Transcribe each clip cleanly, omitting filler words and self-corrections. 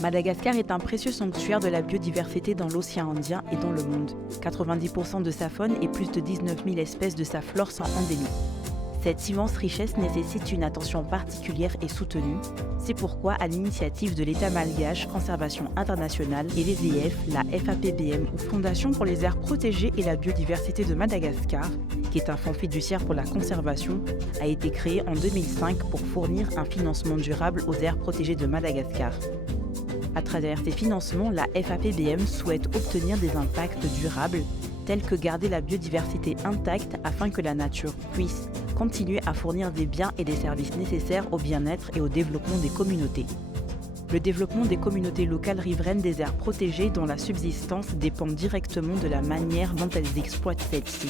Madagascar est un précieux sanctuaire de la biodiversité dans l'océan Indien et dans le monde. 90% de sa faune et plus de 19 000 espèces de sa flore sont endémiques. Cette immense richesse nécessite une attention particulière et soutenue. C'est pourquoi, à l'initiative de l'État malgache, Conservation internationale et VVF, la FAPBM, ou Fondation pour les aires protégées et la biodiversité de Madagascar, qui est un fonds fiduciaire pour la conservation, a été créé en 2005 pour fournir un financement durable aux aires protégées de Madagascar. À travers ces financements, la FAPBM souhaite obtenir des impacts durables, tels que garder la biodiversité intacte afin que la nature puisse continuer à fournir des biens et des services nécessaires au bien-être et au développement des communautés. Le développement des communautés locales riveraines des aires protégées dont la subsistance dépend directement de la manière dont elles exploitent celles-ci.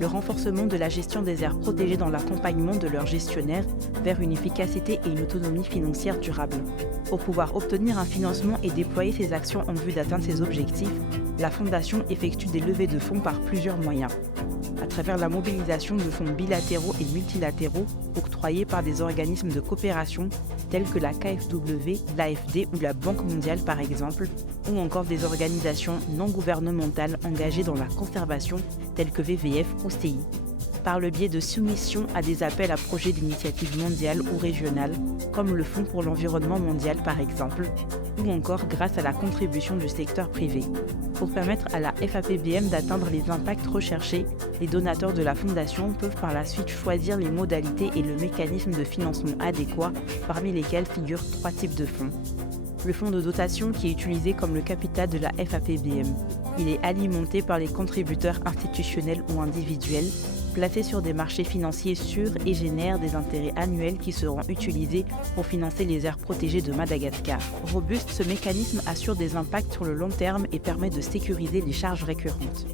Le renforcement de la gestion des aires protégées dans l'accompagnement de leurs gestionnaires vers une efficacité et une autonomie financière durable. Pour pouvoir obtenir un financement et déployer ses actions en vue d'atteindre ses objectifs, la Fondation effectue des levées de fonds par plusieurs moyens. À travers la mobilisation de fonds bilatéraux et multilatéraux octroyés par des organismes de coopération tels que la KfW, l'AFD ou la Banque mondiale par exemple, ou encore des organisations non gouvernementales engagées dans la conservation telles que VVF ou CI. Par le biais de soumissions à des appels à projets d'initiatives mondiales ou régionales, comme le Fonds pour l'environnement mondial par exemple, ou encore grâce à la contribution du secteur privé. Pour permettre à la FAPBM d'atteindre les impacts recherchés, les donateurs de la Fondation peuvent par la suite choisir les modalités et le mécanisme de financement adéquat, parmi lesquels figurent 3 types de fonds. Le fonds de dotation qui est utilisé comme le capital de la FAPBM. Il est alimenté par les contributeurs institutionnels ou individuels, placé sur des marchés financiers sûrs et génère des intérêts annuels qui seront utilisés pour financer les aires protégées de Madagascar. Robuste, ce mécanisme assure des impacts sur le long terme et permet de sécuriser les charges récurrentes.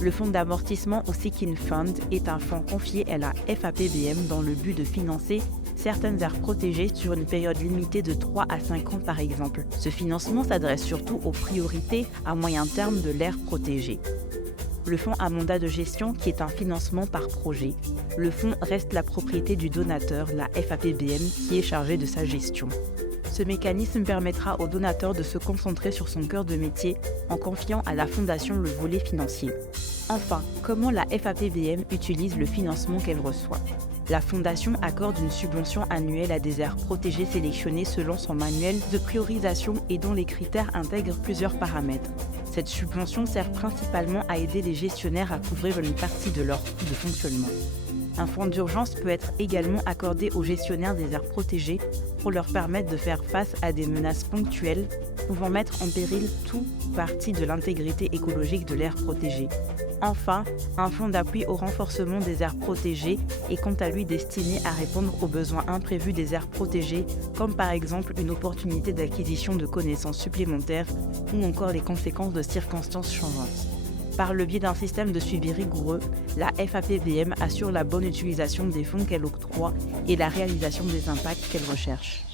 Le fonds d'amortissement ou Sinking Fund est un fonds confié à la FAPBM dans le but de financer certaines aires protégées sur une période limitée de 3 à 5 ans par exemple. Ce financement s'adresse surtout aux priorités à moyen terme de l'aire protégée. Le fonds à mandat de gestion qui est un financement par projet. Le fonds reste la propriété du donateur, la FAPBM, qui est chargé de sa gestion. Ce mécanisme permettra au donateur de se concentrer sur son cœur de métier en confiant à la Fondation le volet financier. Enfin, comment la FAPBM utilise le financement qu'elle reçoit ? La Fondation accorde une subvention annuelle à des aires protégées sélectionnées selon son manuel de priorisation et dont les critères intègrent plusieurs paramètres. Cette subvention sert principalement à aider les gestionnaires à couvrir une partie de leur coût de fonctionnement. Un fonds d'urgence peut être également accordé aux gestionnaires des aires protégées pour leur permettre de faire face à des menaces ponctuelles pouvant mettre en péril tout ou partie de l'intégrité écologique de l'aire protégée. Enfin, un fonds d'appui au renforcement des aires protégées est quant à lui destiné à répondre aux besoins imprévus des aires protégées, comme par exemple une opportunité d'acquisition de connaissances supplémentaires ou encore les conséquences de circonstances changeantes. Par le biais d'un système de suivi rigoureux, la FAPBM assure la bonne utilisation des fonds qu'elle octroie et la réalisation des impacts qu'elle recherche.